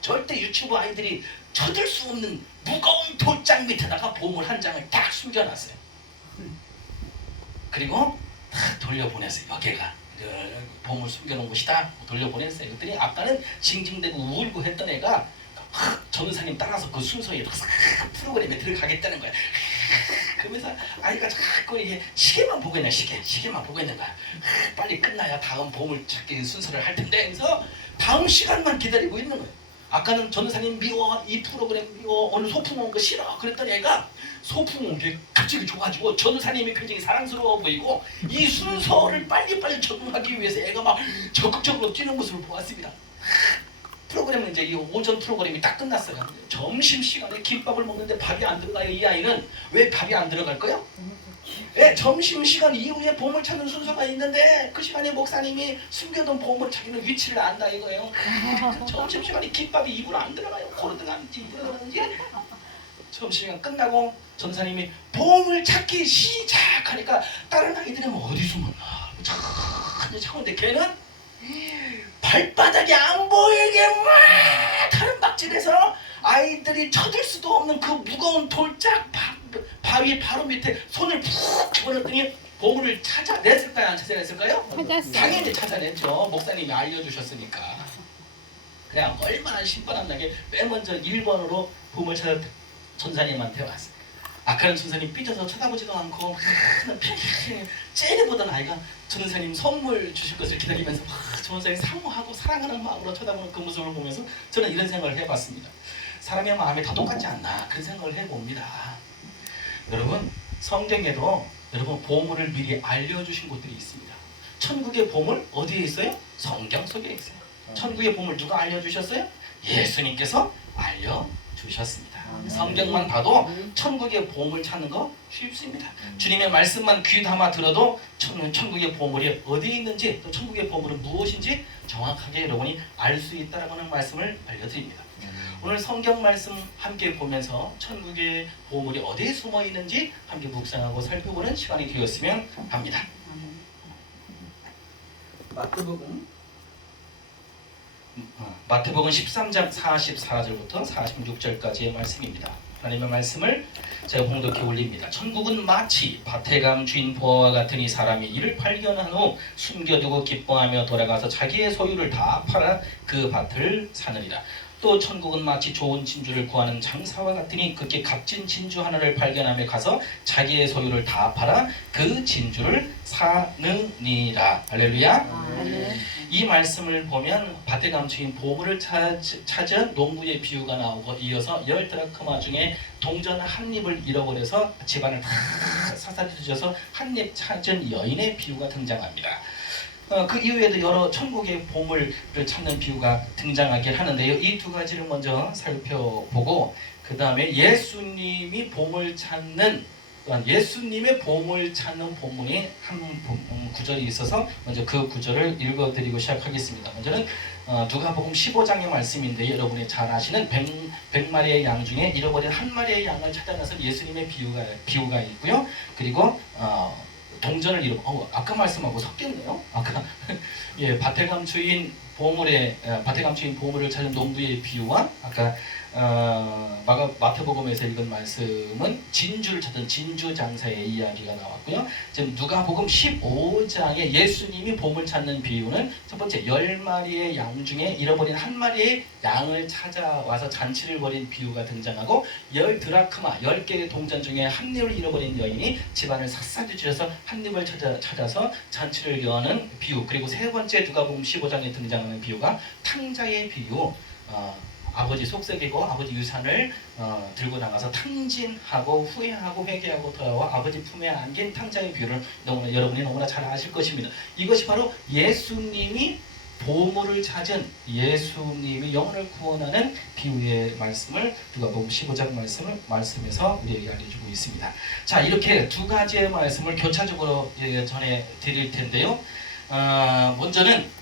절대 유치부 아이들이 쳐들 수 없는 무거운 돌장 밑에다가 보물 한 장을 딱 숨겨놨어요. 그리고 딱 돌려보냈어요. 여기가 보물 숨겨놓은 곳이다. 돌려보냈어요. 그랬더니 아까는 징징대고 울고 했던 애가 전도사님 따라서 그 순서에 프로그램에 들어가겠다는 거야. 그러면서 아이가 자꾸 이게 시계만 보고 있는 시계만 보고 있는 거야. 빨리 끝나야 다음 보물 찾기 순서를 할 텐데. 그래서 다음 시간만 기다리고 있는 거예요. 아까는 전도사님 미워, 이 프로그램 미워, 오늘 소풍 온 거 싫어 그랬더니 애가 소풍 온 게 갑자기 좋아지고 전도사님이 굉장히 사랑스러워 보이고 이 순서를 빨리빨리 적응하기 위해서 애가 막 적극적으로 뛰는 모습을 보았습니다. 프로그램은 이제 이 오전 프로그램이 딱 끝났어요. 점심시간에 김밥을 먹는데 밥이 안 들어가요. 이 아이는 왜 밥이 안 들어갈까요? 네, 점심시간 이후에 보물 찾는 순서가 있는데 그 시간에 목사님이 숨겨둔 보물 찾기는 위치를 안다 이거예요. 점심시간에 김밥이 입으로 안 들어가요. 코로 들어가는지 입으로 들어가는지. 점심시간 끝나고 전사님이 보물 찾기 시작하니까 다른 아이들은 어디 숨었나 천천히 찾는데 걔는 발바닥이 안 보이게 막 다른 박질에서 아이들이 쳐들 수도 없는 그 무거운 돌짝 바위 바로 밑에 손을 푹 집어넣더니 보물을 찾아냈을까요? 안 찾아냈을까요? 찾았어요. 당연히 찾아냈죠. 목사님이 알려주셨으니까. 그냥 얼마나 신바람나게 맨 먼저 1번으로 보물 찾아 전사님한테 왔어요. 아까는 전사님 삐져서 쳐다보지도 않고 째려보던 아이가 전사님 선물 주실 것을 기다리면서 전사님 사모하고 사랑하는 마음으로 쳐다보는 그 모습을 보면서 저는 이런 생각을 해봤습니다. 사람의 마음이 다 똑같지 않나 그런 생각을 해봅니다. 여러분 성경에도 여러분 보물을 미리 알려주신 곳들이 있습니다. 천국의 보물 어디에 있어요? 성경 속에 있어요. 천국의 보물 누가 알려주셨어요? 예수님께서 알려주셨습니다. 성경만 봐도 천국의 보물 찾는 거 쉽습니다. 주님의 말씀만 귀 담아 들어도 천국의 보물이 어디에 있는지 또 천국의 보물은 무엇인지 정확하게 여러분이 알 수 있다는 말씀을 알려드립니다. 오늘 성경 말씀 함께 보면서 천국의 보물이 어디에 숨어 있는지 함께 묵상하고 살펴보는 시간이 되었으면 합니다. 마태복음 13장 44절부터 46절까지의 말씀입니다. 하나님의 말씀을 제가 봉독해 올립니다. 천국은 마치 밭에 주인 보아와 같으니 사람이 이를 발견한 후 숨겨두고 기뻐하며 돌아가서 자기의 소유를 다 팔아 그 밭을 사느니라. 또 천국은 마치 좋은 진주를 구하는 장사와 같으니 그렇게 값진 진주 하나를 발견하며 가서 자기의 소유를 다 팔아 그 진주를 사느니라. 할렐루야. 이 말씀을 보면 밭에 감추인 보물을 찾은 농부의 비유가 나오고 이어서 10드라크마 중에 동전 한 입을 잃어버려서 집안을 다 사사리 뒤져서 한 입 찾은 여인의 비유가 등장합니다. 그 이후에도 여러 천국의 보물을 찾는 비유가 등장하긴 하는데요. 이 두 가지를 먼저 살펴보고 그 다음에 예수님이 보물 찾는 예수님의 보물 찾는 본문이 한 구절이 있어서 먼저 그 구절을 읽어드리고 시작하겠습니다. 먼저는 누가복음 15장의 말씀인데 여러분이 잘 아시는 100마리의 양 중에 잃어버린 한 마리의 양을 찾아내서 예수님의 비유가 있고요. 그리고 동전을 아까 말씀하고 섞였네요. 아까 예, 밭에 감추인 보물을 찾은 농부의 비유와 아까 마태복음에서 읽은 말씀은 진주를 찾은 진주 장사의 이야기가 나왔고요. 지금 누가복음 15장에 예수님이 보물 찾는 비유는 첫 번째 10마리의 양 중에 잃어버린 한 마리의 양을 찾아와서 잔치를 벌인 비유가 등장하고 10드라크마 10개의 동전 중에 한 입을 잃어버린 여인이 집안을 샅샅이 뒤져서 한 입을 찾아서 잔치를 여는 비유. 그리고 세 번째 누가복음 15장에 등장하는 비유가 탕자의 비유. 아버지 속썩이고 아버지 유산을 들고 나가서 탕진하고 후회하고 회개하고 돌아와 아버지 품에 안긴 탕자의 비유를 여러분이 너무나 잘 아실 것입니다. 이것이 바로 예수님이 보물을 찾은 예수님이 영혼을 구원하는 비유의 말씀을 누가복음 15장 말씀에서 우리에게 알려주고 있습니다. 자, 이렇게 두 가지의 말씀을 교차적으로 전해 드릴 텐데요. 먼저는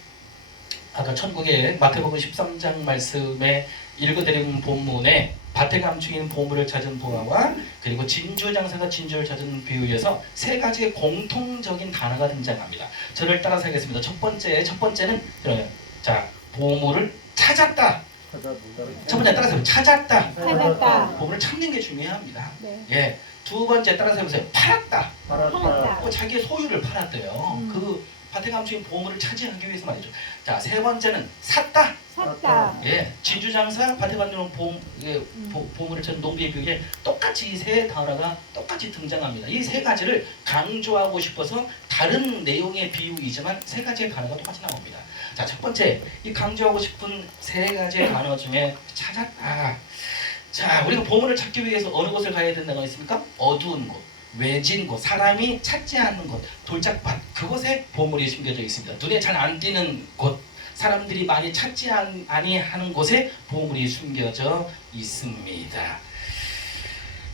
아까 천국의 마태복음 13장 말씀에 읽어드린 본문에 밭에 감추인 보물을 찾은 보아와 그리고 진주 장사가 진주를 찾은 비유에서 세 가지의 공통적인 단어가 등장합니다. 저를 따라서 하겠습니다. 첫 번째는 자, 보물을 찾았다. 첫 번째 따라서 해보세요. 찾았다. 찾았다. 보물을 찾는 게 중요합니다. 네. 예. 두 번째 따라서 해보세요. 팔았다. 팔았다. 자기의 소유를 팔았대요. 그 밭에 감추인 보물을 차지하기 위해서 말이죠. 자, 세 번째는 샀다. 샀다. 예, 진주장사, 밭에 감추는 보물을 찾는 농부의 비유에 똑같이 이 세 단어가 똑같이 등장합니다. 이 세 가지를 강조하고 싶어서 다른 내용의 비유이지만 세 가지의 단어가 똑같이 나옵니다. 자, 첫 번째, 이 강조하고 싶은 세 가지의 단어 중에 찾았다. 자, 우리가 보물을 찾기 위해서 어느 곳을 가야 된다고 했습니까? 어두운 곳, 외진 곳, 사람이 찾지 않는 곳, 돌짝밭, 그곳에 보물이 숨겨져 있습니다. 눈에 잘 안 띄는 곳, 사람들이 많이 찾지 아니하는 곳에 보물이 숨겨져 있습니다.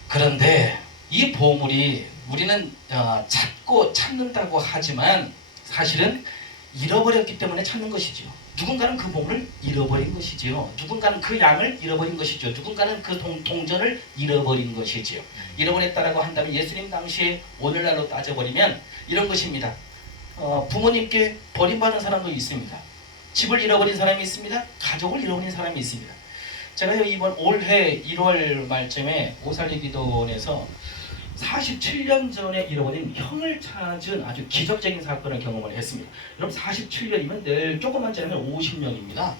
그런데 이 보물이 우리는 찾고 찾는다고 하지만 사실은 잃어버렸기 때문에 찾는 것이죠. 누군가는 그 보물을 잃어버린 것이지요. 누군가는 그 양을 잃어버린 것이죠. 누군가는 그 동전을 잃어버린 것이지요. 잃어버렸다라고 한다면 예수님 당시에 오늘날로 따져버리면 이런 것입니다. 부모님께 버림받은 사람도 있습니다. 집을 잃어버린 사람이 있습니다. 가족을 잃어버린 사람이 있습니다. 제가 이번 올해 1월 말쯤에 오살리기도원에서 47년 전에 잃어버린 형을 찾은 아주 기적적인 사건을 경험을 했습니다. 여러분 47년이면 내일 조금만 지나면 50년입니다.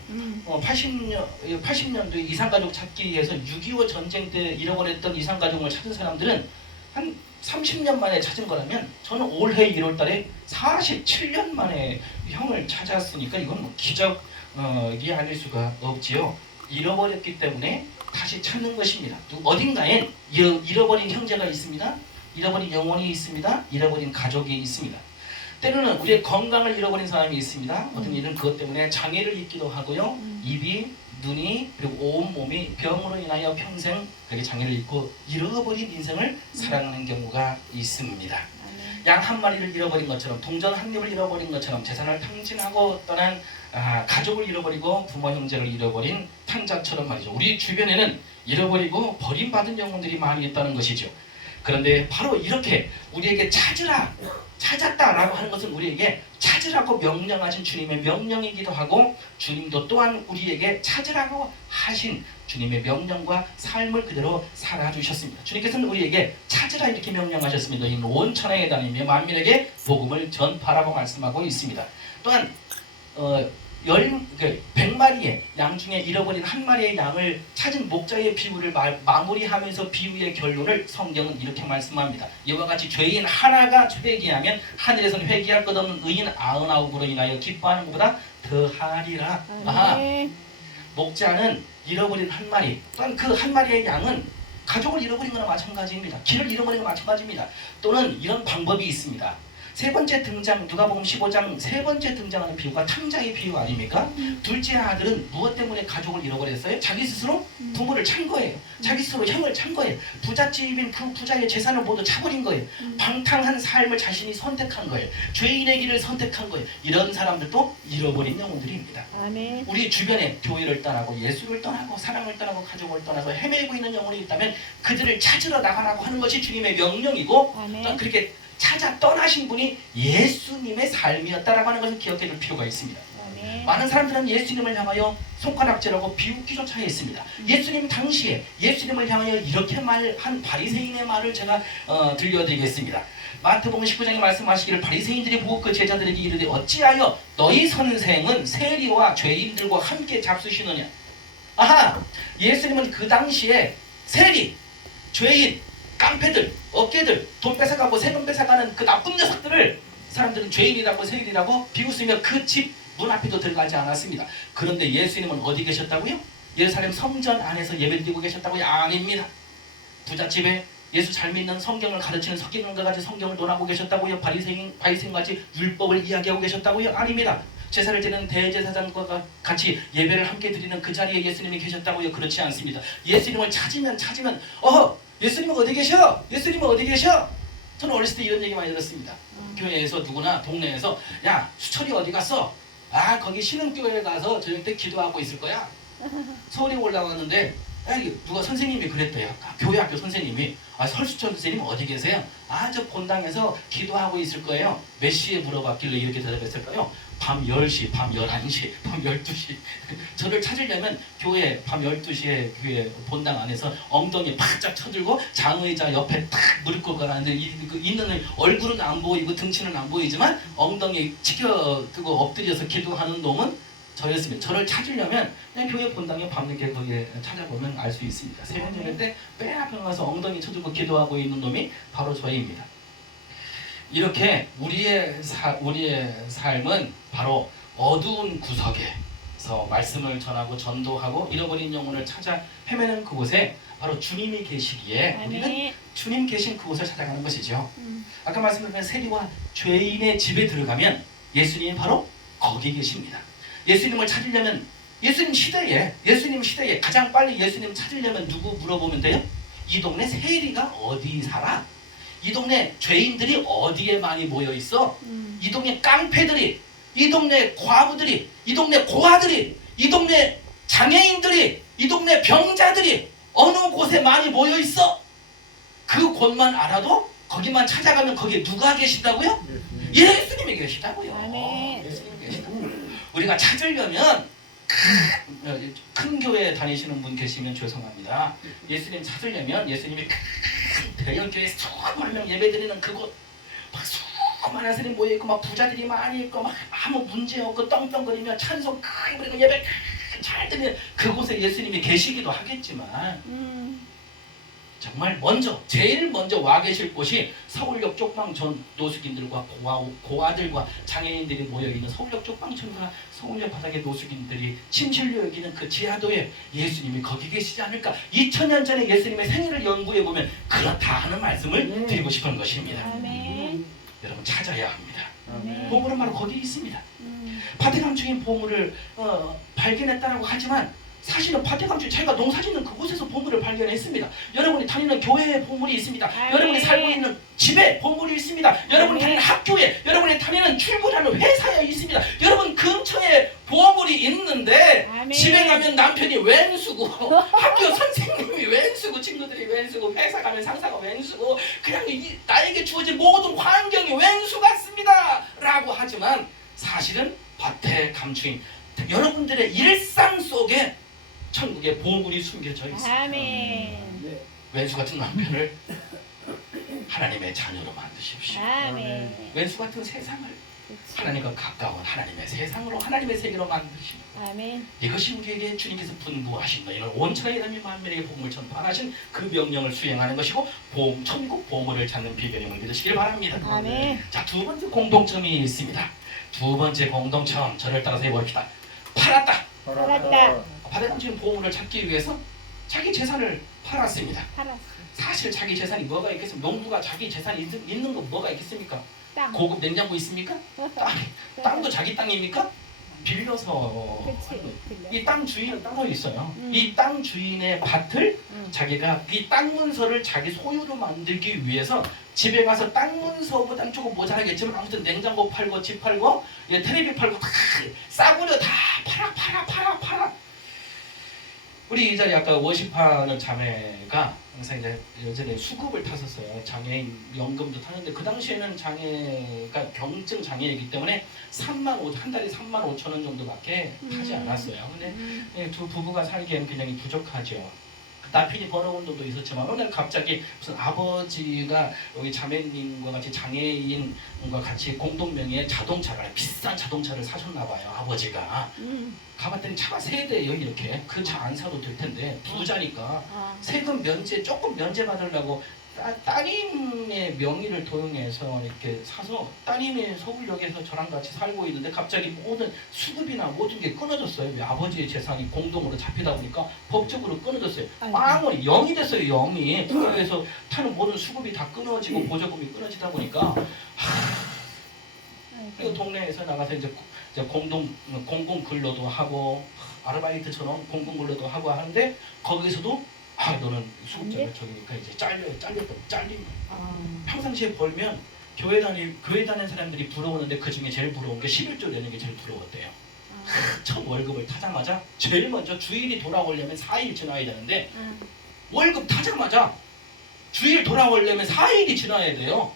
80년도에 이산가족 찾기 위해서 6.25 전쟁 때 잃어버렸던 이산가족을 찾은 사람들은 한 30년 만에 찾은 거라면 저는 올해 1월 달에 47년 만에 형을 찾았으니까 이건 뭐 기적이 아닐 수가 없지요. 잃어버렸기 때문에 다시 찾는 것입니다. 어딘가에 잃어버린 형제가 있습니다. 잃어버린 영혼이 있습니다. 잃어버린 가족이 있습니다. 때로는 우리의 건강을 잃어버린 사람이 있습니다. 어떤 일은 그것 때문에 장애를 입기도 하고요. 입이, 눈이, 그리고 온몸이 병으로 인하여 평생 그렇게 장애를 입고 잃어버린 인생을 살아가는 경우가 있습니다. 양 한 마리를 잃어버린 것처럼, 동전 한 입을 잃어버린 것처럼, 재산을 탕진하고 떠난 가족을 잃어버리고 부모 형제를 잃어버린 탕자처럼 말이죠. 우리 주변에는 잃어버리고 버림받은 영혼들이 많이 있다는 것이죠. 그런데 바로 이렇게 우리에게 찾았다라고 하는 것은 우리에게 찾으라고 명령하신 주님의 명령이기도 하고, 주님도 또한 우리에게 찾으라고 하신 주님의 명령과 삶을 그대로 살아주셨습니다. 주님께서는 우리에게 찾으라 이렇게 명령하셨습니다. 너희는 온 천하에 다니며 만민에게 복음을 전파라고 말씀하고 있습니다. 또한 100마리의 양 중에 잃어버린 한 마리의 양을 찾은 목자의 비유를 마무리하면서 비유의 결론을 성경은 이렇게 말씀합니다. 이와 같이 죄인 하나가 회개하면 하늘에서는 회개할 것 없는 의인 99으로 인하여 기뻐하는 것보다 더하리라. 목자는 잃어버린 한 마리, 또한 그 한 마리의 양은 가족을 잃어버린 거나 마찬가지입니다. 길을 잃어버린 거나 마찬가지입니다. 또는 이런 방법이 있습니다. 세 번째 등장, 누가복음 15장 세 번째 등장하는 비유가 탕자의 비유 아닙니까? 둘째 아들은 무엇 때문에 가족을 잃어버렸어요? 자기 스스로 부모를 찬 거예요. 자기 스스로 형을 찬 거예요. 부잣집인 그 부자의 재산을 모두 차버린 거예요. 방탕한 삶을 자신이 선택한 거예요. 죄인의 길을 선택한 거예요. 이런 사람들도 잃어버린 영혼들입니다. 아멘. 우리 주변에 교회를 떠나고 예수를 떠나고 사랑을 떠나고 가족을 떠나서 헤매고 있는 영혼이 있다면 그들을 찾으러 나가라고 하는 것이 주님의 명령이고, 또 그렇게 찾아 떠나신 분이 예수님의 삶이었다라고 하는 것을 기억해 줄 필요가 있습니다. 많은 사람들은 예수님을 향하여 손가락질하고 비웃기조차 했습니다. 예수님 당시에 예수님을 향하여 이렇게 말한 바리새인의 말을 제가 들려드리겠습니다. 마태복음 19장에 말씀하시기를 바리새인들이 보고 그 제자들에게 이르되 어찌하여 너희 선생은 세리와 죄인들과 함께 잡수시느냐. 아하! 예수님은 그 당시에 세리, 죄인, 깡패들, 어깨들, 돈 뺏어가고 세금 뺏어가는 그 나쁜 녀석들을 사람들은 죄인이라고 세리라고 비웃으며 그 집 문 앞에도 들어가지 않았습니다. 그런데 예수님은 어디 계셨다고요? 예루살렘 성전 안에서 예배드리고 계셨다고요? 아닙니다. 부잣집에 예수 잘 믿는 성경을 가르치는 석기관과 같이 성경을 논하고 계셨다고요? 바리새인같이 율법을 이야기하고 계셨다고요? 아닙니다. 제사를 지내는 대제사장과 같이 예배를 함께 드리는 그 자리에 예수님이 계셨다고요? 그렇지 않습니다. 예수님을 찾으면 예수님은 어디 계셔? 예수님은 어디 계셔? 저는 어렸을 때 이런 얘기 많이 들었습니다. 교회에서 누구나 동네에서 야 수철이 어디 갔어? 아 거기 신흥교회 가서 저녁 때 기도하고 있을 거야. 서울에 올라왔는데 누가 선생님이 그랬대요. 교회 학교 선생님이 설수철 선생님 어디 계세요? 저 본당에서 기도하고 있을 거예요. 몇 시에 물어봤길래 이렇게 대답했을까요? 밤 10시, 밤 11시, 밤 12시 저를 찾으려면 교회 밤 12시에 교회 본당 안에서 엉덩이 바짝 쳐들고 장의자 옆에 탁 무릎 꿇고 있는 얼굴은 안 보이고 등치는 안 보이지만 엉덩이 치켜두고 엎드려서 기도하는 놈은 저였습니다. 저를 찾으려면 그냥 교회 본당에 밤늦게 거기에 찾아보면 알 수 있습니다. 새벽 예배 때 빼앗겨 가서 엉덩이 쳐들고 기도하고 있는 놈이 바로 저입니다. 이렇게 우리의 삶은 바로 어두운 구석에서 말씀을 전하고 전도하고 잃어버린 영혼을 찾아 헤매는 그곳에 바로 주님이 계시기에 우리는 주님 계신 그곳을 찾아가는 것이죠. 아까 말씀드린 세리와 죄인의 집에 들어가면 예수님이 바로 거기 계십니다. 예수님을 찾으려면 예수님 시대에 가장 빨리 예수님 찾으려면 누구 물어보면 돼요? 이 동네 세리가 어디 살아? 이 동네 죄인들이 어디에 많이 모여 있어? 이 동네 깡패들이, 이 동네 과부들이, 이 동네 고아들이, 이 동네 장애인들이, 이 동네 병자들이 어느 곳에 많이 모여 있어? 그 곳만 알아도 거기만 찾아가면 거기에 누가 계시다고요? 예수님이 계시다고요. 아멘. 예수님이 계시다고요. 우리가 찾으려면 큰 교회 다니시는 분 계시면 죄송합니다. 예수님 찾으려면 예수님이 대형 교회 수많은 명 예배드리는 그곳 막 수많은 사람이 모여있고 막 부자들이 많이 있고 막 아무 문제 없고 떵떵거리며 찬송 크게 부리고 예배 잘 드리는 그곳에 예수님이 계시기도 하겠지만 정말 제일 먼저 와 계실 곳이 서울역 쪽방촌 노숙인들과 고아들과 장애인들이 모여있는 서울역 쪽방촌과 서울역 바닥의 노숙인들이 침실로 여기는 그 지하도에 예수님이 거기 계시지 않을까. 2000년 전에 예수님의 생애를 연구해보면 그렇다 하는 말씀을 드리고 싶은 것입니다. 아멘. 여러분 찾아야 합니다. 아멘. 보물은 바로 거기에 있습니다. 바티칸 주인 보물을 발견했다고 하지만 사실은 바티칸 주인 자기가 농사짓는 그곳에서 보물을 발견했습니다. 여러분이 다니는 교회에 보물이 있습니다. 아멘. 여러분이 살고 있는 집에 보물이 있습니다. 여러분이 다니는 학교에, 여러분이 다니는 출근하는 회사에 있습니다. 여러분 근처에 보물이 있는데 아멘. 집에 가면 남편이 왼수고 학교 선생님이 왼수고 친구들이 왼수고 회사 가면 상사가 왼수고 그냥 나에게 주어진 모든 환경이 왼수 같습니다 라고 하지만 사실은 밭에 감추인 여러분들의 일상 속에 천국의 보물이 숨겨져 있습니다. 아멘. 왼수 같은 남편을 하나님의 자녀로 만드십시오. 아멘. 왼수 같은 세상을 하나님과 가까운 하나님의 세상으로 하나님의 세계로 만드시는 아멘. 이것이 우리에게 주님께서 분부하신 너희는 온 천하의 사람이 만민에게 복음을 전파하신 그 명령을 수행하는 것이고 천국 보물을 찾는 비결임을 믿으시길 바랍니다. 아멘. 자, 두 번째 공동점이 있습니다. 두 번째 공동점 저를 따라서 해봅시다. 팔았다. 팔았다. 바다감 주인 보물을 찾기 위해서 자기 재산을 팔았습니다. 팔았어. 사실 자기 재산이 뭐가 있겠습니까? 농부가 자기 재산이 있는 거 뭐가 있겠습니까? 땅. 고급 냉장고 있습니까? 땅도 자기 땅입니까? 빌려서 그치. 이 땅 주인은 따로 있어요. 이 땅 주인의 밭을 자기가 이 땅 문서를 자기 소유로 만들기 위해서 집에 가서 땅 문서보다는 조금 모자라겠지만 아무튼 냉장고 팔고 집 팔고 텔레비 팔고 다 싸구려 다 팔아. 우리 이 자리에 아까 워십하는 자매가 항상 이제 예전에 수급을 탔었어요. 장애인 연금도 타는데 그 당시에는 장애가 경증 장애이기 때문에 한 달에 35,000원 정도밖에 타지 않았어요. 근데 두 부부가 살기에는 굉장히 부족하죠. 남편이 벌어온 돈도 있었지만 오늘 갑자기 무슨 아버지가 여기 자매님과 같이 장애인과 같이 공동명의의 자동차가 비싼 자동차를 사셨나 봐요. 아버지가 가봤더니 차가 세 대예요. 이렇게 그 차 안 사도 될 텐데 부자니까 세금 면제 조금 면제 받으려고 따님의 명의를 도용해서 이렇게 사서 따님이 서울역에서 저랑 같이 살고 있는데 갑자기 모든 수급이나 모든 게 끊어졌어요. 왜 아버지의 재산이 공동으로 잡히다 보니까 법적으로 끊어졌어요. 빵원이 0이 됐어요. 0이 서울에서 타는 모든 수급이 다 끊어지고 보조금이 끊어지다 보니까 그리고 동네에서 나가서 이제 공공 근로도 하고 아르바이트처럼 공공 근로도 하고 하는데 거기서도 너는 수급자가 저기니까 이제 잘림. 평상시에 벌면 교회 다니는 사람들이 부러우는데 그 중에 제일 부러운 게 11조 내는 게 제일 부러웠대요. 첫 월급을 타자마자 제일 먼저 주일이 돌아오려면 4일 지나야 되는데 월급 타자마자 주일 돌아오려면 4일이 지나야 돼요.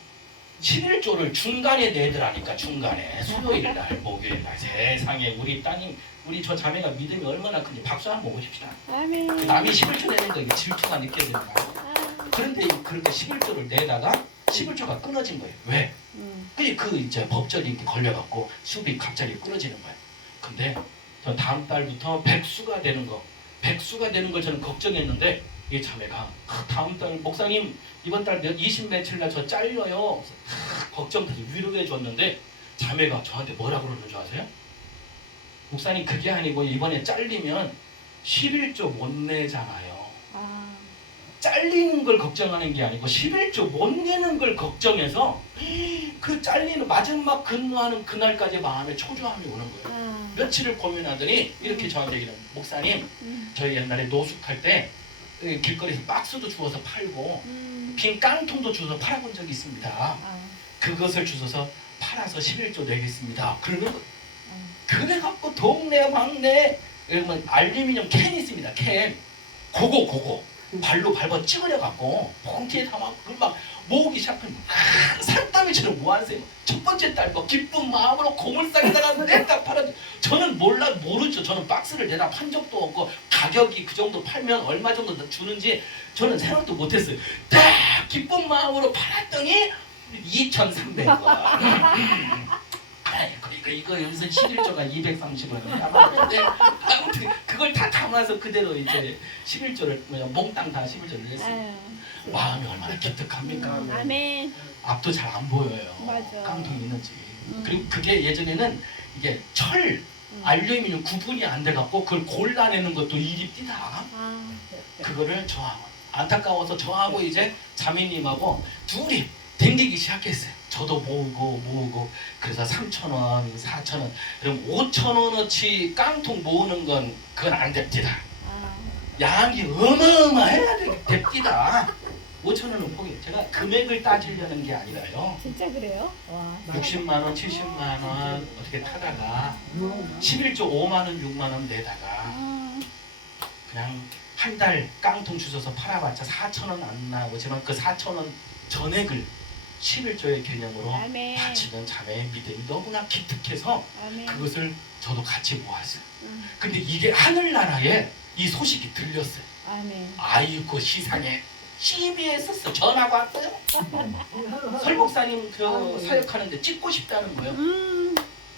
11조를 중간에 내더라니까. 중간에 수요일 날 목요일 날. 세상에 우리 따님 우리 저 자매가 믿음이 얼마나 큰지 박수 한번 보십시다. 아멘. 남이 11조 내는 거 이게 질투가 느껴지는 거야. 아, 그런데 그렇게 11조를 내다가 11조가 끊어진 거예요. 왜? 그 이제 법절이 이렇게 걸려갖고 수입이 갑자기 끊어지는 거예요. 근데 저 다음 달부터 백수가 되는 걸 저는 걱정했는데 이 자매가 다음 달 목사님 이번 달 20 며칠 날 저 잘려요. 걱정돼서 위로해 줬는데 자매가 저한테 뭐라 그러는 줄 아세요? 목사님 그게 아니고 이번에 잘리면 11조 못 내잖아요. 아, 잘리는 걸 걱정하는 게 아니고 11조 못 내는 걸 걱정해서 그 잘리는 마지막 근무하는 그날까지 마음에 초조함이 오는 거예요. 아, 며칠을 고민하더니 이렇게 저한테 얘기를 해요. 목사님 저희 옛날에 노숙할 때 길거리에서 박스도 주워서 팔고 빈 깡통도 주워서 팔아본 적이 있습니다. 아, 그것을 주워서 팔아서 11조 내겠습니다. 그러면 그래갖고 동네 방네 이러면 알루미늄 캔이 있습니다. 캔 그거 발로 밟아 찌그려갖고 봉지에 담아 그걸 막 모으기 시작하면 산더미처럼 모아세요. 첫 번째 달 뭐 기쁜 마음으로 고물상에다가 냈다 팔아. 저는 모르죠. 저는 박스를 내다 판 적도 없고 가격이 그 정도 팔면 얼마 정도 주는지 저는 생각도 못했어요. 딱 기쁜 마음으로 팔았더니 2,300원. 그러니까 이거 여기서 11조가 230원이야. 아무튼 그걸 다 담아서 그대로 이제 11조를 몽땅 다 11조를 냈어요. 아유. 마음이 얼마나 기특합니까? 아멘. 앞도 잘 안 보여요. 맞아. 깡통이 있는지. 그리고 그게 예전에는 이게 철, 알루미늄 구분이 안 돼갖고 그걸 골라내는 것도 일이 띠다. 아, 그거를 안타까워서 저하고 이제 자매님하고 둘이 댕기기 시작했어요. 저도 모으고 그래서 3,000원, 4,000원, 그럼 5,000원어치 깡통 모으는 건 그건 안 됩니다. 아, 양이 어마어마해야 됩니다. 5,000원은 포기. 제가 금액을 따지려는 게 아니라요. 진짜 그래요? 와. 60만 원, 70만 원 어떻게 타다가 11조 5만 원, 6만 원 내다가 아, 그냥 한 달 깡통 주워서 팔아봤자 4,000원 안 나오지만 그 4,000원 전액을 11조의 개념으로 아멘. 바치는 자매의 믿음이 너무나 기특해서 아멘. 그것을 저도 같이 모았어요. 음, 근데 이게 하늘나라에 이 소식이 들렸어요. 아멘. 아이고 시상에 CBS에서 전화가 왔어요. 설 목사님 그 사역하는데 찍고 싶다는 거예요.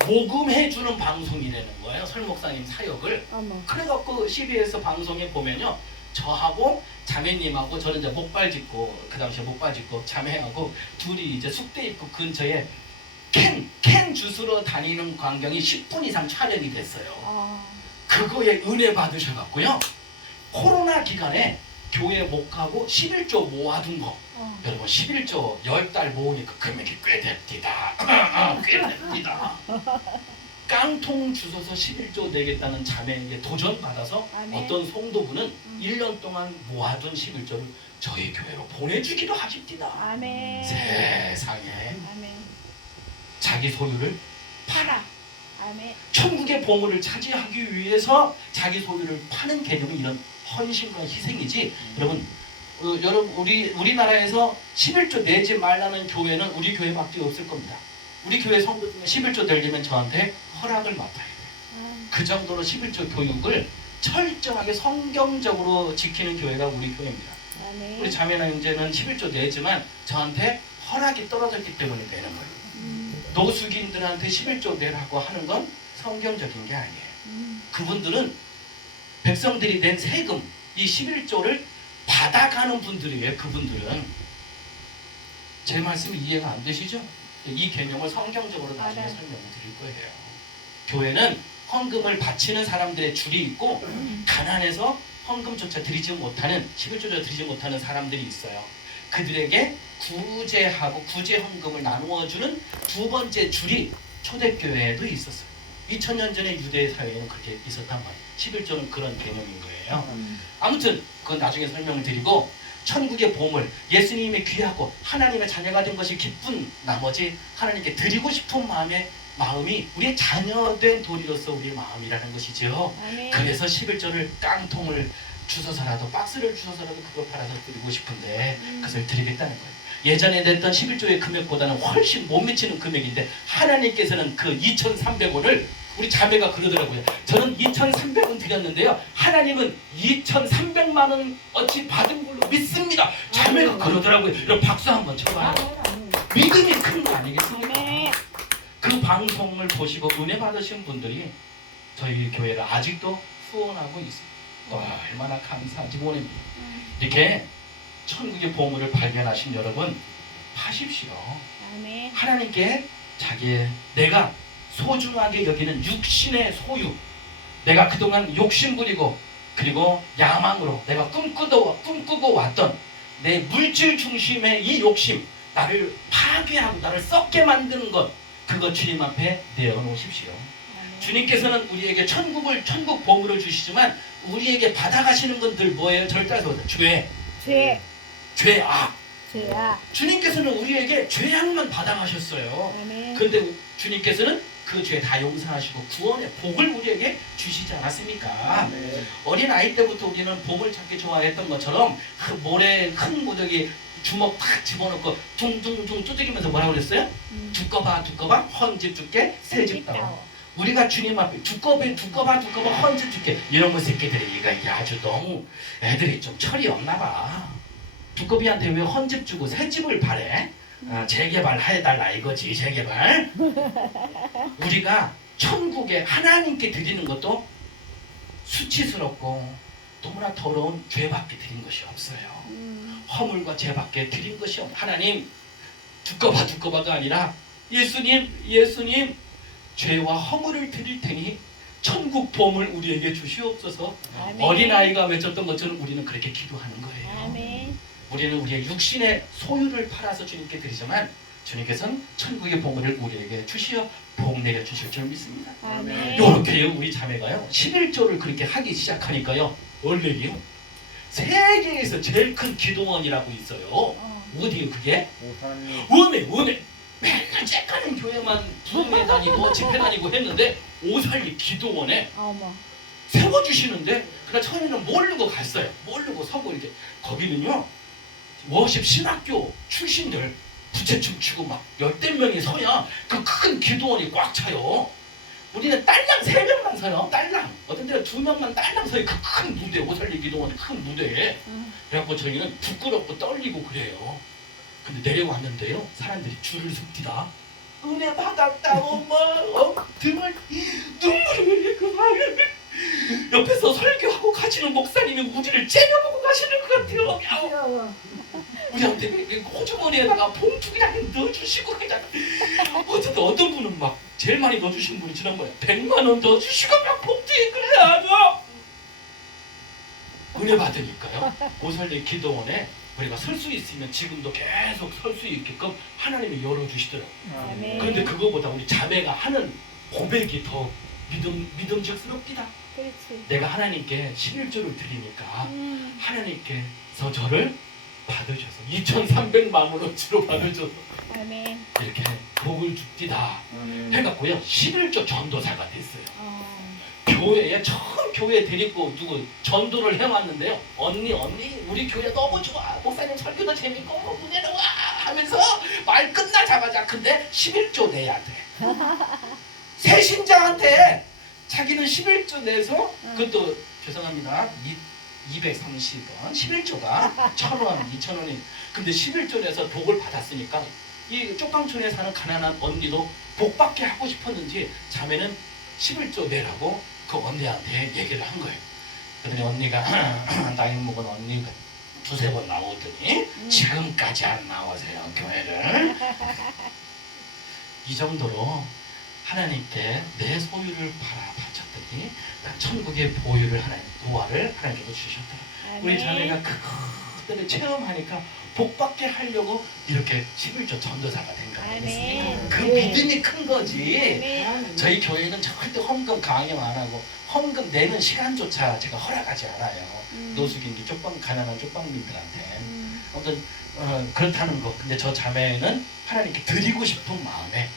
모금해주는 방송이라는 거예요. 설 목사님 사역을. 어머. 그래갖고 CBS 방송에 보면요, 저하고 자매님하고 저는 이제 목발 짚고 그 당시에 목발 짚고 자매하고 둘이 이제 숙대 입구 근처에 캔 주스로 다니는 광경이 10분 이상 촬영이 됐어요. 아, 그거에 은혜 받으셔갖고요, 코로나 기간에 교회 못 가고 11조 모아둔 거, 여러분 11조 10달 모으니까 금액이 꽤 됩니다. 꽤 됩니다. 깡통 주워서 11조 내겠다는 자매에게 도전받아서 아멘. 어떤 성도분은 1년 동안 모아둔 11조를 저희 교회로 보내주기도 하십니다. 아멘. 세상에 아멘. 자기 소유를 팔아. 아멘. 천국의 보물을 차지하기 위해서 자기 소유를 파는 개념이 이런 헌신과 희생이지. 여러분 우리나라에서 11조 내지 말라는 교회는 우리 교회밖에 없을 겁니다. 우리 교회 성도 중에 11조 내려면 저한테 허락을 맡아야 돼요. 그 정도로 11조 교육을 철저하게 성경적으로 지키는 교회가 우리 교회입니다. 아멘. 우리 자매나 형제는 11조 내지만 저한테 허락이 떨어졌기 때문에 내는 거예요. 노숙인들한테 11조 내라고 하는 건 성경적인 게 아니에요. 그분들은 백성들이 낸 세금, 이 11조를 받아가는 분들이에요. 그분들은. 제 말씀이 이해가 안 되시죠? 이 개념을 성경적으로 나중에 설명을 드릴 거예요. 교회는 헌금을 바치는 사람들의 줄이 있고, 가난해서 헌금조차 드리지 못하는, 11조조차 드리지 못하는 사람들이 있어요. 그들에게 구제하고 구제 헌금을 나누어주는 두 번째 줄이 초대교회에도 있었어요. 2000년 전에 유대 사회에는 그렇게 있었단 말이에요. 11조는 그런 개념인 거예요. 아무튼 그건 나중에 설명을 드리고, 천국의 보물, 예수님의 귀하고 하나님의 자녀가 된 것이 기쁜 나머지 하나님께 드리고 싶은 마음이 우리의 자녀된 도리로서 우리의 마음이라는 것이죠. 아멘. 그래서 11조를 깡통을 주워서라도 박스를 주워서라도 그걸 팔아서 드리고 싶은데 그것을 드리겠다는 거예요. 예전에 냈던 11조의 금액보다는 훨씬 못 미치는 금액인데 하나님께서는 그 2,300원을 우리 자매가 그러더라고요. 저는 2,300원 드렸는데요. 하나님은 2,300만 원 어치 받은 걸로 믿습니다. 자매가 그러더라고요. 그럼 박수 한번 쳐봐요. 믿음이 큰 거 아니겠습니까? 아멘. 그 방송을 보시고 은혜 받으신 분들이 저희 교회를 아직도 후원하고 있습니다. 와, 얼마나 감사한지 모릅니다. 이렇게 천국의 보물을 발견하신 여러분 하십시오. 아멘. 하나님께 자기의 내가 소중하게 여기는 육신의 소유, 내가 그동안 욕심부리고 그리고 야망으로 내가 꿈꾸고 왔던 내 물질 중심의 이 욕심, 나를 파괴하고 나를 썩게 만드는 것, 그거 주님 앞에 내어놓으십시오. 아멘. 주님께서는 우리에게 천국 보물을 주시지만 우리에게 받아가시는 것들 뭐예요? 절대로 죄, 죄악. 죄야. 주님께서는 우리에게 죄악만 받아가셨어요. 아멘. 그런데 주님께서는 그 죄 다 용서하시고 구원의 복을 우리에게 주시지 않았습니까? 어린 아이 때부터 우리는 복을 찾기 좋아했던 것처럼 그 모래 큰 무더기 주먹 탁 집어넣고 둥둥둥 두드리면서 뭐라고 그랬어요? 두꺼봐 헌집 줄게 새집 따오. 우리가 주님 앞에 두꺼봐 헌집 줄게 이런 새끼들이 이게 아주 너무 애들이 좀 철이 없나 봐. 두꺼비한테 왜 헌집 주고 새집을 바래? 재개발 해달라 이거지. 재개발. 우리가 천국에 하나님께 드리는 것도 수치스럽고 너무나 더러운 죄밖에 드린 것이 없어요. 허물과 죄밖에 드린 것이 없어요. 하나님 두꺼봐가 아니라 예수님 죄와 허물을 드릴 테니 천국 보물 우리에게 주시옵소서. 아멘. 어린아이가 외쳤던 것처럼 우리는 그렇게 기도하는 거예요. 아멘. 우리는 우리의 육신의 소유를 팔아서 주님께 드리지만 주님께서는 천국의 보물을 우리에게 주시어 복 내려 주실 줄 믿습니다. 아멘. 이렇게 우리 자매가요 11조를 그렇게 하기 시작하니까요 얼레리요 세계에서 제일 큰 기도원이라고 있어요. 어디요 그게? 은혜 맨날 쬐까는 교회만 부흥회 다니고 집회 다니고 했는데 오살리 기도원에 어머. 세워주시는데 그냥 처음에는 모르고 갔어요. 모르고 서고 이제 거기는요 워십 신학교 출신들 부채춤 추고 막 열댓 명이 서야 그 큰 기도원이 꽉 차요. 우리는 딸랑 3명만 서요. 딸랑 어떤 데는 2명만 딸랑 서요. 그 큰 무대 오살리 기도원 큰 무대에. 그래갖고 저희는 부끄럽고 떨리고 그래요. 근데 내려왔는데요 사람들이 줄을 섭디다. 은혜 받았다 엄마. 등을 눈물을 흘리고 옆에서 설교하고 가시는 목사님이 우리를 째려보고 가시는 것 같아요. 우리한테 호주머니에다가 봉투 그냥 넣어주시고 그냥 어떤 분은 막 제일 많이 넣어주신 분이 지난번에 100만 원 넣어주시고 막 봉투에 그래 아니요. 은혜 받으니까요 오설리 기도원에 우리가 설 수 있으면 지금도 계속 설 수 있게끔 하나님이 열어주시더라고요. 아멘. 그런데 그거보다 우리 자매가 하는 고백이 더 믿음직스럽기다. 그렇지. 내가 하나님께 11조를 드리니까 하나님께서 저를 받으셔서 2,300만 원어치로 받으셔서 아멘. 이렇게 복을 줍디다 해갖고요 11조 전도사가 됐어요. 교회에 처음 교회 데리고 누구 전도를 해왔는데요. 언니 우리 교회 너무 좋아. 목사님 설교도 재밌고 은혜로 와 하면서 말 끝나자마자 근데 11조 내야 돼. 새 신자한테 자기는 11조 내서 그것도 죄송합니다. 230원 11조가 1,000원 2,000원이 근데 11조 내서 복을 받았으니까 이 쪽방촌에 사는 가난한 언니도 복 받게 하고 싶었는지 자매는 11조 내라고 그 언니한테 얘기를 한 거예요. 그랬더니 언니가 나이 먹은 언니가 2-3번 나오더니 지금까지 안 나오세요 교회를. 이 정도로 하나님께 내 소유를 바쳤더니 천국의 보유를 보화를 하나님께서 주셨다. 우리 자매가 그것들을 체험하니까 복받게 하려고 이렇게 11조 전도사가 된 거 아니겠습니까? 그 믿음이 큰 거지. 저희 교회는 절대 헌금 강요 안 하고 헌금 내는 시간조차 제가 허락하지 않아요. 노숙인기 가난한 쪽방민들한테. 아무튼 그렇다는 거. 근데 저 자매는 하나님께 드리고 싶은 마음에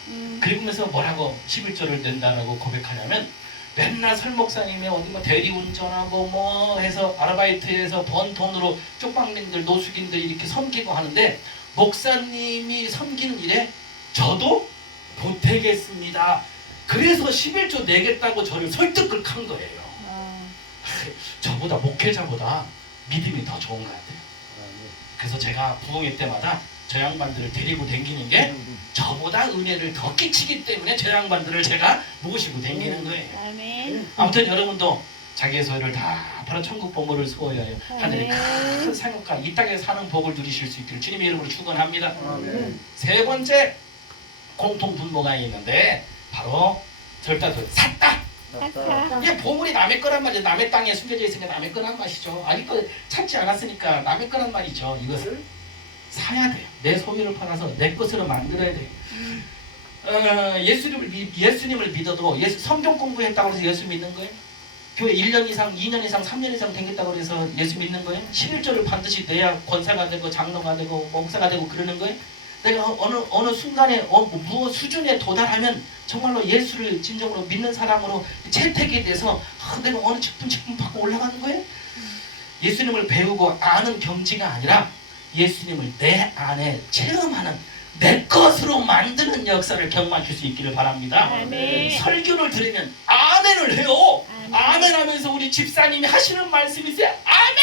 그리고면서 뭐라고 11조를 낸다라고 고백하냐면 맨날 설 목사님의 어디 뭐 대리운전하고 뭐 해서 아르바이트해서 번 돈으로 쪽방민들 노숙인들 이렇게 섬기고 하는데 목사님이 섬기는 일에 저도 보태겠습니다. 그래서 11조 내겠다고 저를 설득을 한 거예요. 저보다 목회자보다 믿음이 더 좋은 것 같아요. 그래서 제가 부흥회 때마다 저 양반들을 데리고 다니는 게 저보다 은혜를 더 끼치기 때문에 저 양반들을 제가 모시고 다니는 거예요. 아멘. 아무튼 여러분도 자기의 소유를 다 팔아 천국 보물을 수호하여 하늘의 큰 상급과 이 땅에 사는 복을 누리실 수 있기를 주님의 이름으로 축원합니다. 세 번째 공통 분모가 있는데 바로 절단소 샀다. 이게 보물이 남의 거란 말이죠. 남의 땅에 숨겨져 있으니까 남의 거란 말이죠. 아직도 찾지 않았으니까 남의 거란 말이죠. 이것을 사야 돼요. 내 소유를 팔아서 내 것으로 만들어야 돼요. 예수님을 믿어도 성경 공부했다고 해서 예수 믿는 거예요? 교회 1년 이상, 2년 이상, 3년 이상 다녔다고 해서 예수 믿는 거예요? 11조를 반드시 내야 권사가 되고 장로가 되고 목사가 되고 그러는 거예요? 내가 어느 순간에 무엇 수준에 도달하면 정말로 예수를 진정으로 믿는 사람으로 채택이 돼서 내가 어느 직분 받고 올라가는 거예요? 예수님을 배우고 아는 경지가 아니라 예수님을 내 안에 체험하는 내 것으로 만드는 역사를 경험하실 수 있기를 바랍니다. 아멘. 설교를 들으면 아멘을 해요. 아멘. 아멘 하면서 우리 집사님이 하시는 말씀이세요. 아멘!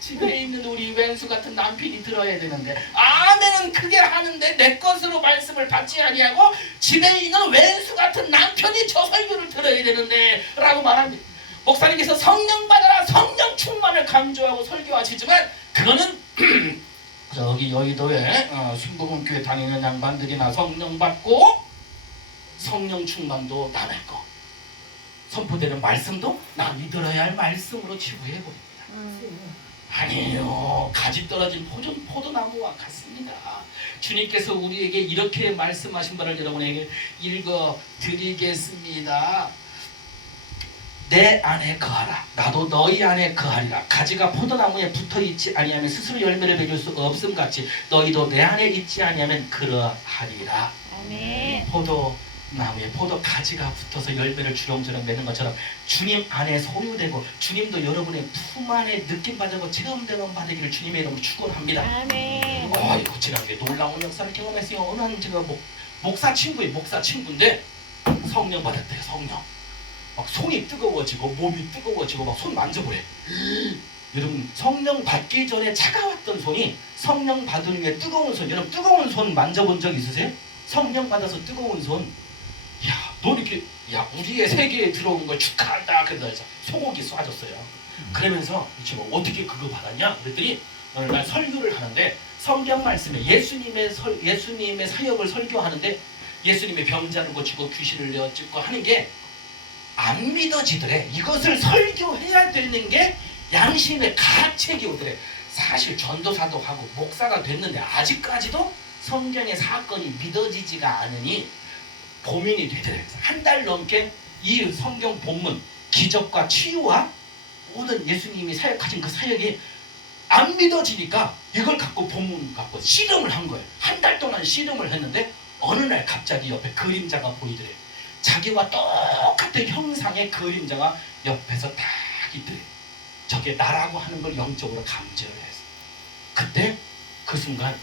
집에 있는 우리 왼수 같은 남편이 들어야 되는데 아멘은 크게 하는데 내 것으로 말씀을 받지 아니하고 집에 있는 왼수 같은 남편이 저 설교를 들어야 되는데 라고 말합니다. 목사님께서 성령 받아라 성령 충만을 강조하고 설교하시지만 그거는 저기 여의도에 순복음교회 다니는 양반들이나 성령 받고 성령 충만도 남의 거 선포되는 말씀도 남이 들어야 할 말씀으로 치부해버립니다. 아니에요. 가지 떨어진 포도나무와 같습니다. 주님께서 우리에게 이렇게 말씀하신 바를 여러분에게 읽어드리겠습니다. 내 안에 거하라. 나도 너희 안에 거하리라. 가지가 포도나무에 붙어있지 아니하면 스스로 열매를 맺을 수 없음같이 너희도 내 안에 있지 아니하면 그러하리라. 아멘. 포도나무에 포도 가지가 붙어서 열매를 주렁주렁 맺는 것처럼 주님 안에 소유되고 주님도 여러분의 품 안에 느낌받고 체험되는 받기를 주님의 이름으로 축원합니다. 아멘. 이거 지난주에 놀라운 역사를 경험했어요. 어느 한 제가 목사 친구인데 성령 받았대요. 성령. 막 손이 뜨거워지고 몸이 뜨거워지고 막 손 만져보래. 여러분 성령 받기 전에 차가웠던 손이 성령 받은 후에 뜨거운 손. 여러분 뜨거운 손 만져본 적 있으세요? 성령 받아서 뜨거운 손. 야, 너 이렇게 우리의 세계에 들어온 걸 축하한다. 그래서 소고기 쏴줬어요. 그러면서 이 친구 어떻게 그거 받았냐? 그랬더니 오늘 날 설교를 하는데 성경 말씀에 예수님의 사역을 설교하는데 예수님의 병자를 고치고 귀신을 내어 쫓고 하는 게 안 믿어지더래. 이것을 설교해야 되는 게 양심의 가책이 오더래. 사실 전도사도 하고 목사가 됐는데 아직까지도 성경의 사건이 믿어지지가 않으니 고민이 되더래. 한 달 넘게 이 성경 본문 기적과 치유와 모든 예수님이 사역하신 그 사역이 안 믿어지니까 이걸 갖고 본문 갖고 씨름을 한 거예요. 한 달 동안 씨름을 했는데 어느 날 갑자기 옆에 그림자가 보이더래. 자기와 똑같은 형상의 그림자가 옆에서 딱 있더래. 저게 나라고 하는 걸 영적으로 감지를 했어. 그때 그 순간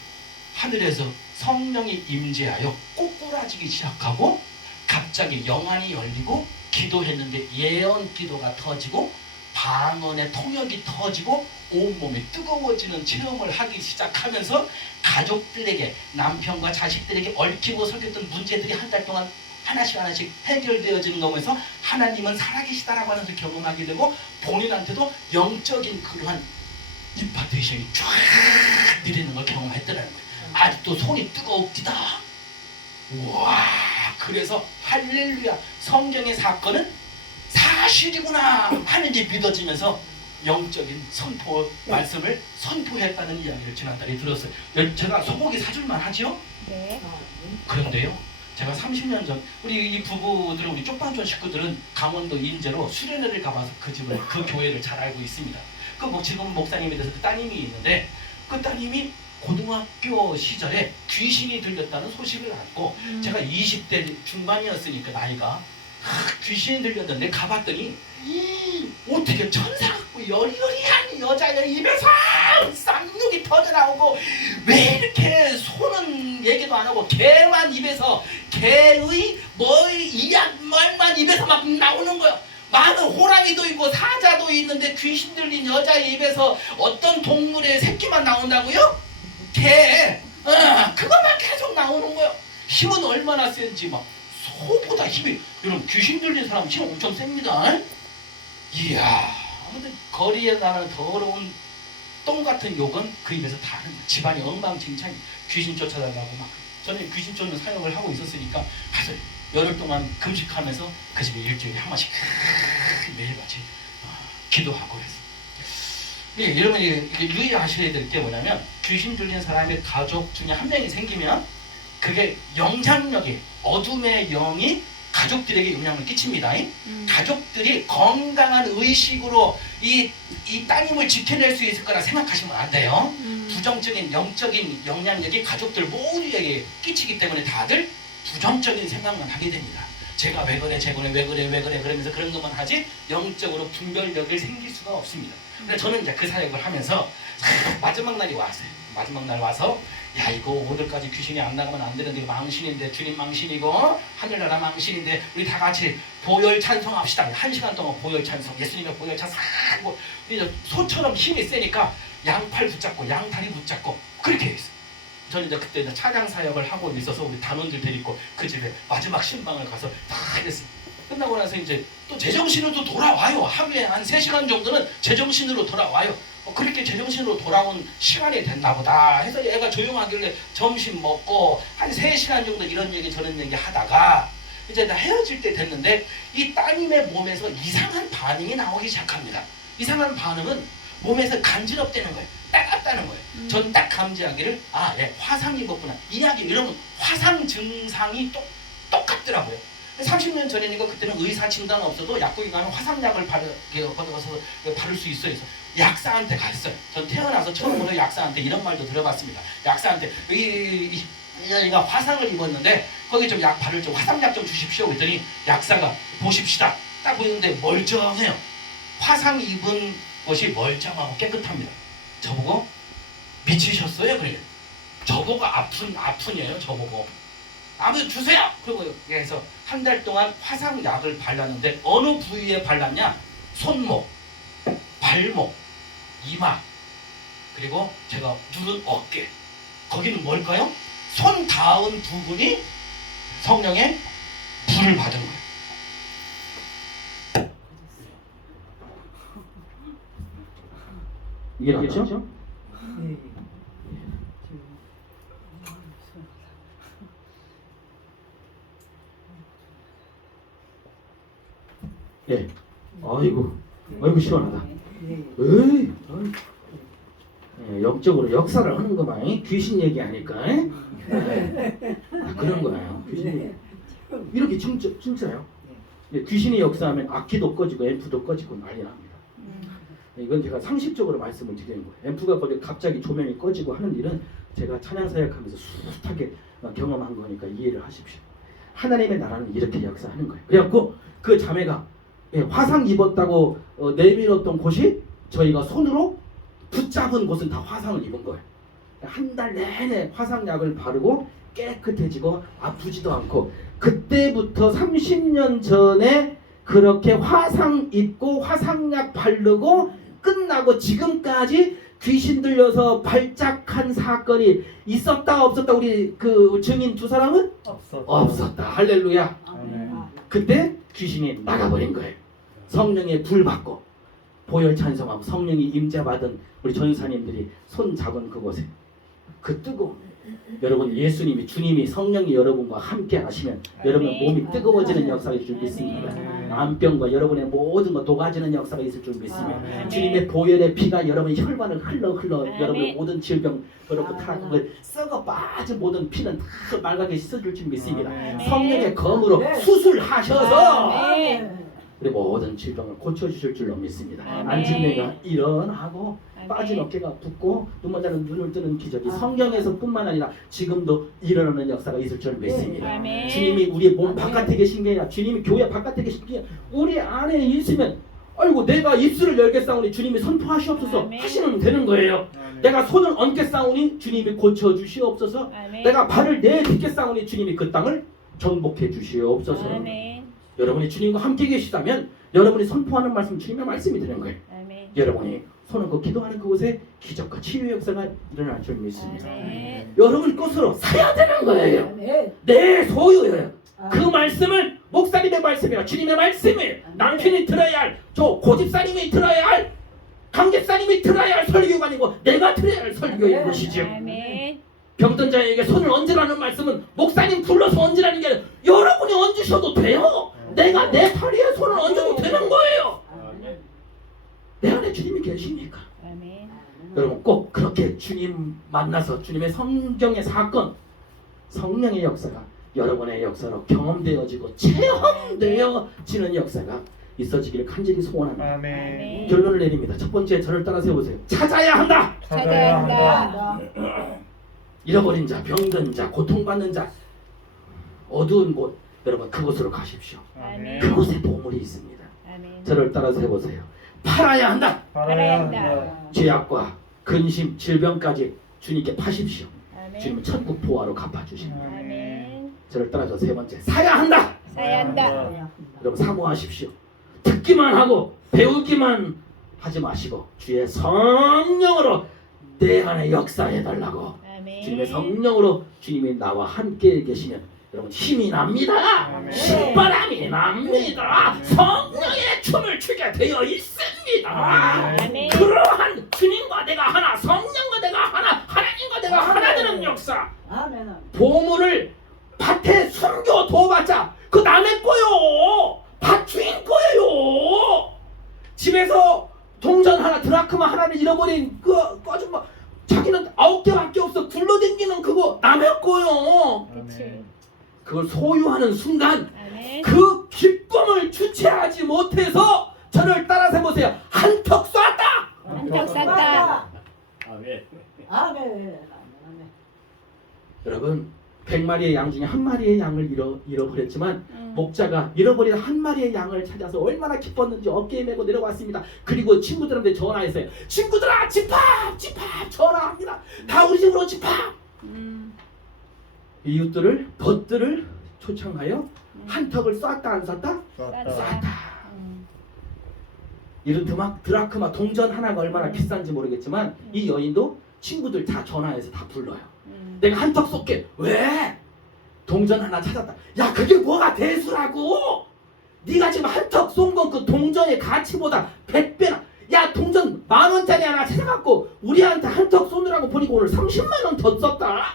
하늘에서 성령이 임재하여 꼬꾸라지기 시작하고 갑자기 영안이 열리고 기도했는데 예언 기도가 터지고 방언의 통역이 터지고 온몸이 뜨거워지는 체험을 하기 시작하면서 가족들에게 남편과 자식들에게 얽히고 설켰던 문제들이 한 달 동안 하나씩 해결되어지는 거면서 하나님은 살아계시다라고 하면서 경험하게 되고 본인한테도 영적인 그러한 임파테이션이 쫙 내리는 걸 경험했더라는 거예요. 아직도 손이 뜨거웁디다. 우와, 그래서 할렐루야, 성경의 사건은 사실이구나 하는 게 믿어지면서 영적인 선포 말씀을 선포했다는 이야기를 지난달에 들었어요. 제가 소고기 사줄만 하지요? 네. 그런데요, 제가 30년 전 우리 이 부부들은 우리 쪽방촌 식구들은 강원도 인제로 수련회를 가봐서 그 교회를 잘 알고 있습니다. 지금 목사님이 돼서 그 따님이 있는데 그 따님이 고등학교 시절에 귀신이 들렸다는 소식을 알고 제가 20대 중반이었으니까 나이가 귀신이 들렸는데 가봤더니 어떻게 천사 같고 여리여리한 여자의 입에서 쌍욕이 터져나오고 왜 이렇게 소는 얘기도 안 하고 개만 입에서 개의 말만 입에서 막 나오는 거야. 많은 호랑이도 있고 사자도 있는데 귀신 들린 여자의 입에서 어떤 동물의 새끼만 나온다고요? 개. 그것만 계속 나오는 거예요. 힘은 얼마나 센지 막 소보다 힘이. 여러분 귀신 들린 사람 힘 엄청 셉니다. 이야. 아무튼 거리에 나는 더러운 똥 같은 욕은 그 입에서 다 하는 거예요. 집안이 엉망진창. 귀신 쫓아달라고 막. 저는 귀신 쫓는 사역을 하고 있었으니까 가서 열흘 동안 금식하면서 그 집에 일주일에 한 번씩 매일같이 기도하고 그랬어요. 여러분이 유의하셔야 될 게 뭐냐면 귀신 들린 사람의 가족 중에 한 명이 생기면 그게 영향력이 어둠의 영이 가족들에게 영향을 끼칩니다. 가족들이 건강한 의식으로 이 따님을 지켜낼 수 있을 거라 생각하시면 안 돼요. 부정적인 영적인 영향력이 가족들 모두에게 끼치기 때문에 다들 부정적인 생각만 하게 됩니다. 제가 왜 그래 왜 그래 그러면서 그런 것만 하지 영적으로 분별력을 생길 수가 없습니다. 근데 저는 이제 그 사역을 하면서 마지막 날이 왔어요. 마지막 날 와서 야 이거 오늘까지 귀신이 안 나가면 안 되는데 망신인데 주님 망신이고 하늘나라 망신인데 우리 다 같이 보혈 찬송합시다. 1시간 동안 보혈 찬송 예수님의 보혈 찬송 하고 소처럼 힘이 세니까 양팔 붙잡고 양다리 붙잡고 그렇게 했어요. 저는 이제 그때 이제 찬양 사역을 하고 있어서 우리 단원들 데리고 그 집에 마지막 신방을 가서 다 했어요. 끝나고 나서 이제 또 제정신으로 또 돌아와요. 하루에 한 3시간 정도는 제정신으로 돌아와요. 그렇게 제정신으로 돌아온 시간이 됐나 보다 해서 애가 조용하길래 점심 먹고 한 3시간 정도 이런 얘기 저런 얘기 하다가 이제 헤어질 때 됐는데 이 따님의 몸에서 이상한 반응이 나오기 시작합니다. 이상한 반응은 몸에서 간지럽다는 거예요. 따갑다는 거예요. 전 딱 감지하기를 예, 화상 입었구나. 이야기 여러분 화상 증상이 똑같더라고요. 30년 전이니까 그때는 의사 진단 없어도 약국에 가면 화상약을 받아서 바를 수 있어요. 그래서 약사한테 갔어요. 전 태어나서 처음으로 약사한테 이런 말도 들어봤습니다. 약사한테 얘가 화상을 입었는데 거기 좀 약 바를 좀 화상약 좀 주십시오. 그랬더니 약사가 보십시다. 딱 보이는데 멀쩡해요. 화상 입은 것이 멀쩡하고 깨끗합니다. 저보고 미치셨어요? 그래요. 저보고 아픈이에요. 저보고 아무튼 주세요. 그리고 해서 한 달 동안 화상약을 발랐는데 어느 부위에 발랐냐? 손목, 발목, 이마, 그리고 제가 누른 어깨. 거기는 뭘까요? 손 닿은 부분이 성령의 불을 받은 거예요. 이해하겠죠? 예. 아이고 시원하다. 에이. 예, 영적으로 역사를 하는 거만 귀신 얘기하니까 그런 거예요. 귀신 이렇게 진짜요. 예, 귀신이 역사하면 악기도 꺼지고 앰프도 꺼지고 난리 납니다. 이건 제가 상식적으로 말씀을 드리는 거예요. 앰프가 갑자기 조명이 꺼지고 하는 일은 제가 찬양 사역하면서 숱하게 경험한 거니까 이해를 하십시오. 하나님의 나라는 이렇게 역사하는 거예요. 그래갖고 그 자매가 화상 입었다고 내밀었던 곳이 저희가 손으로 붙잡은 곳은 다 화상을 입은 거예요. 한 달 내내 화상약을 바르고 깨끗해지고 아프지도 않고 그때부터 30년 전에 그렇게 화상 입고 화상약 바르고 끝나고 지금까지 귀신 들려서 발작한 사건이 있었다 없었다 우리 그 증인 두 사람은 없었다. 할렐루야. 그때 귀신이 나가버린 거예요. 성령의 불 받고 보혈 찬송하고 성령이 임재받은 우리 전사님들이 손 잡은 그곳에 그 뜨거움. 여러분 예수님이 주님이 성령이 여러분과 함께 하시면 여러분 몸이 뜨거워지는 역사가 있을 줄 믿습니다. 암병과 여러분의 모든 것 녹아지는 역사가 있을 줄 믿습니다. 주님의 보혈의 피가 여러분의 혈관을 흘러 여러분의 모든 질병 여러분 타락을 썩어 빠진 모든 피는 다 말하게 씻어줄 줄 믿습니다. 성령의 검으로 수술하셔서 우리 모든 질병을 고쳐주실 줄로 믿습니다. 아멘. 앉은 내가 일어나고 아멘. 빠진 어깨가 붓고 눈먼 자는 눈을 뜨는 기적이 아멘. 성경에서뿐만 아니라 지금도 일어나는 역사가 있을 줄 믿습니다. 아멘. 주님이 우리 몸 아멘. 바깥에 계신 게 아니라 주님이 교회 바깥에 계신 게 아니라 우리 안에 있으면 아이고 내가 입술을 열겠사오니 주님이 선포하시옵소서 아멘. 하시면 되는 거예요. 내가 손을 얹겠사오니 주님이 고쳐주시옵소서. 아멘. 내가 발을 내딛겠사오니 주님이 그 땅을 정복해 주시옵소서. 아멘. 여러분이 주님과 함께 계시다면 여러분이 선포하는 말씀 주님의 말씀이 되는 거예요. 아멘. 여러분이 손을 얹고 기도하는 그곳에 기적과 치유의 역사가 일어날 줄 믿습니다. 아멘. 여러분 것으로 사야 되는 거예요. 아멘. 내 소유예요. 그 아멘. 말씀을 목사님의 말씀이라 주님의 말씀이에요. 남편이 들어야 할, 저 고집사님이 들어야 할, 강집사님이 들어야 할 설교가 아니고 내가 들어야 할 설교인 아멘. 것이죠. 아멘. 병든 자에게 손을 얹으라는 말씀은 목사님 불러서 얹으라는 게 아니라 여러분이 얹으셔도 돼요. 내가 내 다리에 손을 얹어도 되는 거예요. 아멘. 내 안에 주님이 계십니까? 아멘. 여러분 꼭 그렇게 주님 만나서 주님의 성경의 사건, 성령의 역사가 여러분의 역사로 경험되어지고 체험되어지는 역사가 있어지기를 간절히 소원합니다. 아멘. 결론을 내립니다. 첫 번째 저를 따라 세우세요. 찾아야 한다. 찾아야 한다. 잃어버린 자, 병든 자, 고통받는 자, 어두운 곳, 여러분 그곳으로 가십시오. 아멘. 그곳에 보물이 있습니다. 아멘. 저를 따라서 해보세요. 팔아야 한다. 팔아야 한다. 죄악과 근심, 질병까지 주님께 파십시오. 아멘. 주님은 천국 보화로 갚아주십니다. 아멘. 저를 따라서 세 번째, 사야 한다. 사야 한다. 여러분 사모하십시오. 듣기만 하고 배우기만 하지 마시고 주의 성령으로 내 안에 역사해달라고. 아멘. 주님의 성령으로 주님이 나와 함께 계시면 여러분 힘이 납니다. 아멘. 신바람이 납니다. 성령의 춤을 추게 되어 있습니다. 아멘. 그러한 주님과 내가 하나, 성령과 내가 하나, 하나님과 내가 하나 되는 역사. 아멘. 보물을 밭에 숨겨둬봤자 그 남의 거요. 밭 주인 거예요. 집에서 동전 하나, 드라크마 하나를 잃어버린 그 아줌마, 자기는 9개밖에 없어 굴러댕기는 그거 남의 거요. 그치. 그걸 소유하는 순간 아멘. 그 기쁨을 주체하지 못해서 저를 따라서 해보세요. 한턱 쐈다. 한턱 쐈다. 아멘. 아멘. 아멘. 여러분 100마리의 양 중에 한 마리의 양을 잃어버렸지만 음. 목자가 잃어버린 한 마리의 양을 찾아서 얼마나 기뻤는지 어깨에 메고 내려왔습니다. 그리고 친구들한테 전화했어요. 친구들아 집합 전화합니다. 다 우리 집으로 집합. 이웃들을 벗들을 초청하여 한턱을 쐈다 안 쐈다? 쐈다. 이런 드라크마 동전 하나가 얼마나 비싼지 모르겠지만 이 여인도 친구들 다 전화해서 다 불러요. 내가 한턱 쏠게. 왜? 동전 하나 찾았다. 야 그게 뭐가 대수라고? 네가 지금 한턱 쏜 건 그 동전의 가치보다 100배나. 야 동전 10,000원짜리 하나 찾아갖고 우리한테 한턱 쏘느라고 보니까 오늘 30만 원 더 썼다.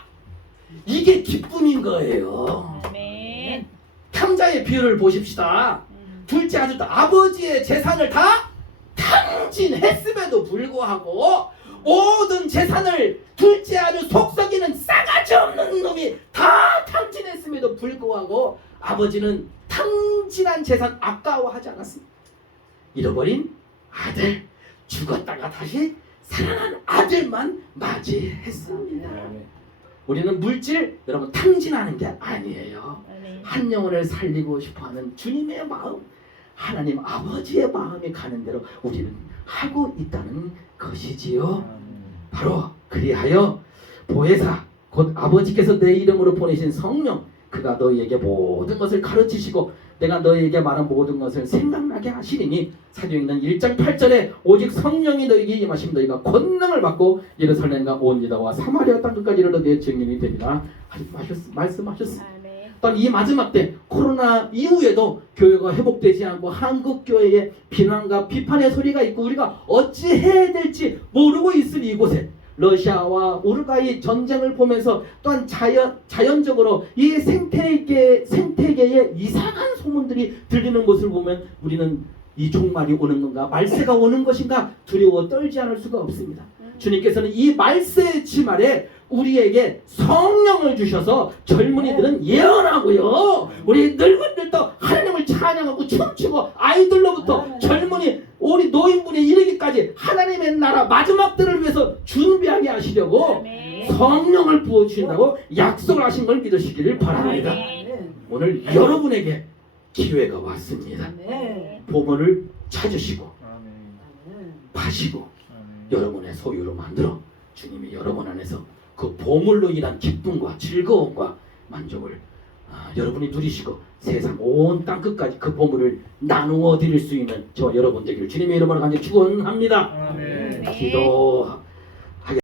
이게 기쁨인 거예요. 아멘. 탕자의 비유를 보십시다. 둘째 아들 아버지의 재산을 다 탕진했음에도 불구하고 모든 재산을 둘째 아들 속썩이는 싸가지 없는 놈이 다 탕진했음에도 불구하고 아버지는 탕진한 재산 아까워하지 않았습니다. 잃어버린 아들, 죽었다가 다시 살아난 아들만 맞이했습니다. 우리는 물질 여러분 탕진하는 게 아니에요. 아멘. 한 영혼을 살리고 싶어하는 주님의 마음, 하나님 아버지의 마음이 가는 대로 우리는 하고 있다는 것이지요. 바로 그리하여 보혜사 곧 아버지께서 내 이름으로 보내신 성령, 그가 너희에게 모든 것을 가르치시고 내가 너희에게 말한 모든 것을 생각나게 하시리니 사도행전 1장 8절에 오직 성령이 너희에게 임하시면 너희가 권능을 받고 예루살렘과 온 유다와 사마리아 땅끝까지 이르러 내 증인이 되리라 말씀하셨습니다. 아멘. 또한 이 마지막 때 코로나 이후에도 교회가 회복되지 않고 한국 교회에 비난과 비판의 소리가 있고 우리가 어찌 해야 될지 모르고 있을 이곳에 러시아와 우루과이 전쟁을 보면서 또한 자연적으로 이 생태계의 이상한 소문들이 들리는 것을 보면 우리는 이 종말이 오는 건가 말세가 오는 것인가 두려워 떨지 않을 수가 없습니다. 주님께서는 이 말세의 치말에 우리에게 성령을 주셔서 젊은이들은 예언하고요. 우리 늙은들도 하나님을 찬양하고 춤추고 아이들로부터 젊은이 우리 노인분에 이르기까지 하나님의 나라 마지막 때를 위해서 준비하게 하시려고 아멘. 성령을 부어주신다고 약속을 하신 걸 믿으시기를 바랍니다. 아멘. 오늘 여러분에게 기회가 왔습니다. 아멘. 보물을 찾으시고 아멘. 파시고 아멘. 여러분의 소유로 만들어 주님이 여러분 안에서 그 보물로 인한 기쁨과 즐거움과 만족을 여러분이 누리시고 세상 온 땅끝까지 그 보물을 나누어 드릴 수 있는 저와 여러분 되기를 주님의 이름으로 간절히 축원합니다. 아멘. 네. 기도